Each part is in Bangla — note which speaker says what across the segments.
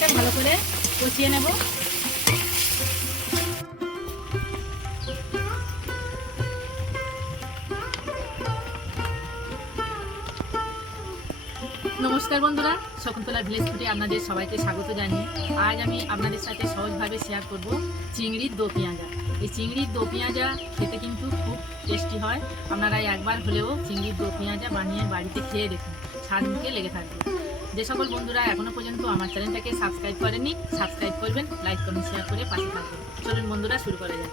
Speaker 1: কষিয়ে নেব। নমস্কার বন্ধুরা, শকুন্তলা ভিলেজ ফুডে আপনাদের সবাইকে স্বাগত জানিয়ে আজ আমি আপনাদের সাথে সহজভাবে শেয়ার করব চিংড়ির দো পেঁয়াজা। এই চিংড়ির দো পেঁয়াজা খেতে কিন্তু খুব টেস্টি হয়। আপনারা একবার হলেও চিংড়ির দো পেঁয়াজা বানিয়ে বাড়িতে খেয়ে দেখুন, স্বাদ মুখে লেগে থাকবে। যে সকল বন্ধুরা এখনও পর্যন্ত আমার চ্যানেলটাকে সাবস্ক্রাইব করেনি, সাবস্ক্রাইব করবেন, লাইক কমেন্ট শেয়ার করে পাশে থাকবেন। চলুন বন্ধুরা, শুরু করা যাক।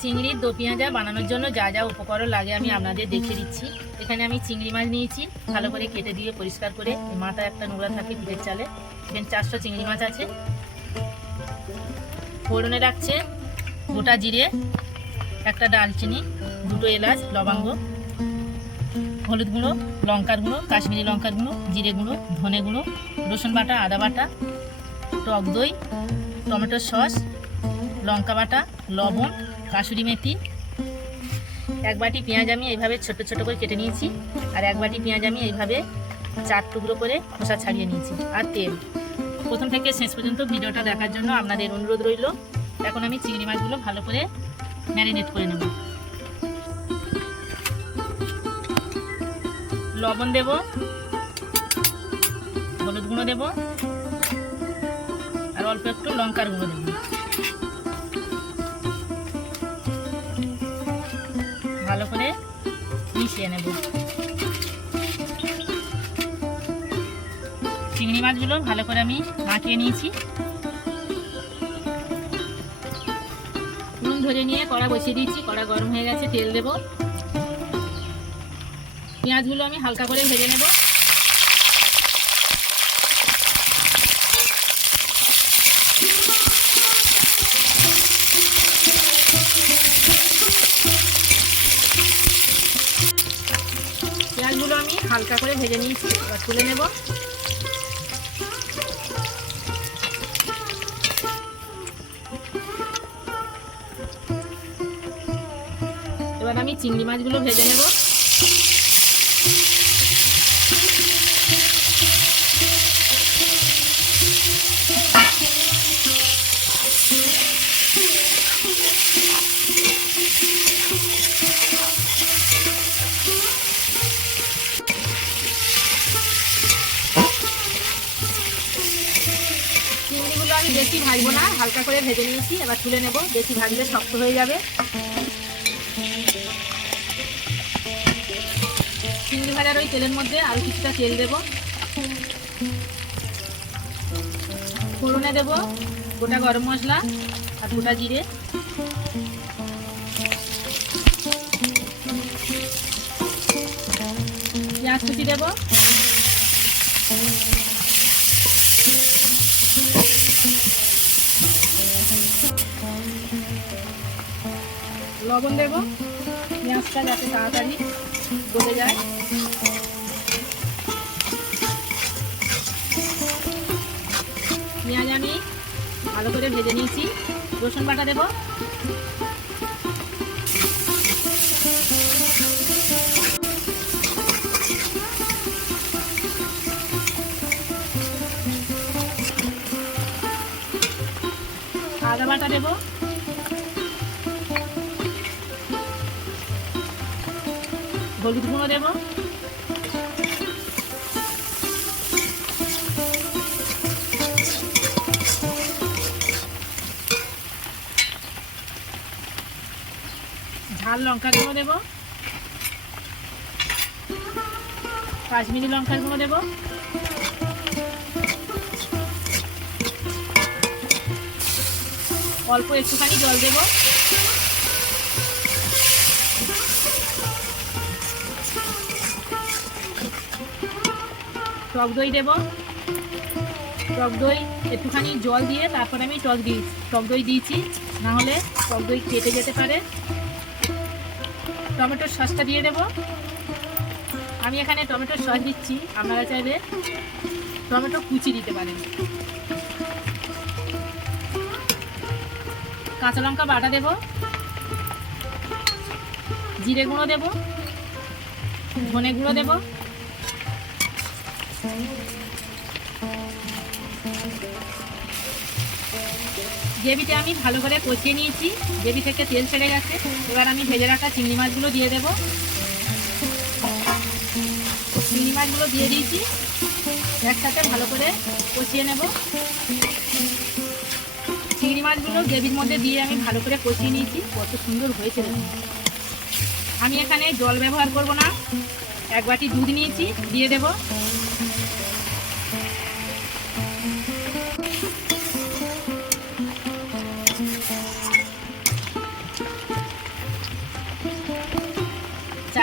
Speaker 1: চিংড়ির দো পেঁয়াজা বানানোর জন্য যা যা উপকরণ লাগে আমি আপনাদের দেখিয়ে দিচ্ছি। এখানে আমি চিংড়ি মাছ নিয়েছি, ভালো করে কেটে দিয়ে পরিষ্কার করে মাথায় একটা নোংরা থাকে পিঠের চালে। এখানে চারশো চিংড়ি মাছ আছে। ফোড়নে রাখছে গোটা জিরে, একটা ডালচিনি দুটো এলাচ, লবঙ্গ। হলুদ গুঁড়ো, লঙ্কার গুঁড়ো, কাশ্মীরি লঙ্কার গুঁড়ো, জিরে গুঁড়ো, ধনে গুঁড়ো, রসুন বাটা, আদা বাটা, টক দই, টমেটো সস, লঙ্কা বাটা, লবণ, কাসুরি মেথি। এক বাটি পেঁয়াজ আমি এইভাবে ছোট ছোট করে কেটে নিয়েছি আর এক বাটি পেঁয়াজ আমি এইভাবে চার টুকরো করে খোসা ছাড়িয়ে নিয়েছি আর তেল। প্রথম থেকে শেষ পর্যন্ত ভিডিওটা দেখার জন্য আপনাদের অনুরোধ রইল। এখন আমি চিংড়ি মাছগুলো ভালো করে ম্যারিনেট করে নেব। লবণ দেব, হলুদ গুঁড়ো দেব, আর অল্প একটু লঙ্কার গুঁড়ো দেবো। ভালো করে মিশিয়ে নেব। চিংড়ি মাছগুলো ভালো করে আমি মাখিয়ে নিয়েছি। ধরে নিয়ে কড়া বসিয়ে দিয়েছি, কড়া গরম হয়ে গেছে, তেল দেব। পেঁয়াজগুলো আমি হালকা করে ভেজে নেব। পেঁয়াজগুলো আমি হালকা করে ভেজে নিয়েছি, এবার তুলে নেব। এবার আমি চিংড়ি মাছগুলো ভেজে নেব। চিংড়িগুলো আমি বেশি ভাজবো না, হালকা করে ভেজে নিয়েছি, এবার তুলে নেব, বেশি ভাজলে শক্ত হয়ে যাবে। চিংড়ি ভাজার ওই তেলের মধ্যে আরও কিছুটা তেল দেব। ফোড়নে দেব গোটা গরম মশলা। আর জিরে। পেঁয়াজ কুচি দেব। লবণ দেব। পেঁয়াজটা যাতে তাড়াতাড়ি গলে যায়। পেঁয়াজ আমি ভালো করে ভেজে নিয়েছি। রসুন বাটা দেবো। আদা বাটা দেবো। হলুদ গুঁড়ো দেবো। ঝাল লঙ্কার গুঁড়ো দেবো। কাশ্মীরি লঙ্কার গুঁড়ো দেবো। অল্প একটুখানি জল দেবো। টক দই দেব। টক দই একটুখানি জল দিয়ে তারপর আমি টক দিই টক দই দিয়েছি। না হলে টক দই কেটে যেতে পারে। টমেটোর সসটা দিয়ে দেব। আমি এখানে টমেটোর সস দিচ্ছি। আপনারা চাইলে টমেটো কুচি দিতে পারেন। কাঁচা লঙ্কা বাটা দেব। জিরে গুঁড়ো দেব। ধনে গুঁড়ো দেব। গ্রেভিটা আমি ভালো করে কষিয়ে নিয়েছি। গ্রেভি থেকে তেল ছেড়ে গেছে। এবার আমি ভেজে রাখা চিংড়ি মাছগুলো দিয়ে দেবো। চিংড়ি মাছগুলো দিয়ে দিয়েছি। একসাথে ভালো করে কষিয়ে নেব। চিংড়ি মাছগুলো গ্রেভির মধ্যে দিয়ে আমি ভালো করে কষিয়ে নিয়েছি। কত সুন্দর হয়েছে আমি এখানে জল ব্যবহার করব না। এক বাটি দুধ নিয়েছি, দিয়ে দেব।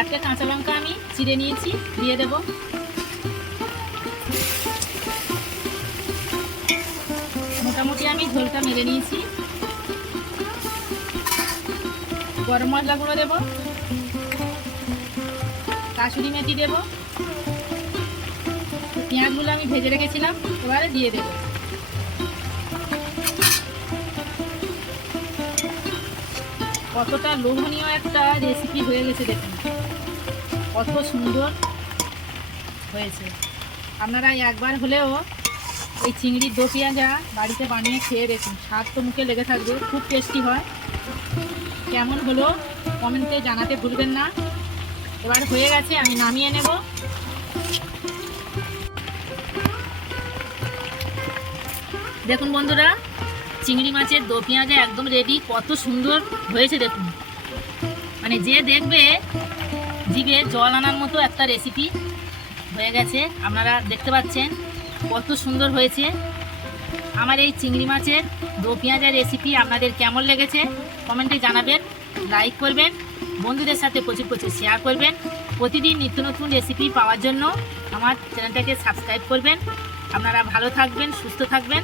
Speaker 1: চারটে কাঁচা লঙ্কা আমি চিড়ে নিয়েছি, দিয়ে দেব। মোটামুটি আমি ঝোলটা মেরে নিয়েছি। গরম মশলা গুঁড়ো দেবো। কাসুরি মেথি দেবো। পেঁয়াজগুলো আমি ভেজে রেখেছিলাম, এবারে দিয়ে দেবো। কতটা লোভনীয় একটা রেসিপি হয়ে গেছে দেখুন। কত সুন্দর হয়েছে। আপনারা একবার হলেও এই চিংড়ির দো পেঁয়াজা বাড়িতে বানিয়ে খেয়ে দেখুন। স্বাদ তো মুখে লেগে থাকবে, খুব টেস্টি হয়। কেমন হলো কমেন্টে জানাতে ভুলবেন না। এবার হয়ে গেছে, আমি নামিয়ে নেব। দেখুন বন্ধুরা চিংড়ি মাছের দো পেঁয়াজা একদম রেডি কত সুন্দর হয়েছে দেখুন। মানে যে দেখবে, জিভে জল আনার মতো একটা রেসিপি হয়ে গেছে। আপনারা দেখতে পাচ্ছেন কত সুন্দর হয়েছে। আমার এই চিংড়ি মাছের দো পেঁয়াজা রেসিপি আপনাদের কেমন লেগেছে? কমেন্টে জানাবেন লাইক করবেন, বন্ধুদের সাথে প্রচুর প্রচুর শেয়ার করবেন। প্রতিদিন নিত্য নতুন রেসিপি পাওয়ার জন্য আমার চ্যানেলটাকে সাবস্ক্রাইব করবেন। আপনারা ভালো থাকবেন, সুস্থ থাকবেন।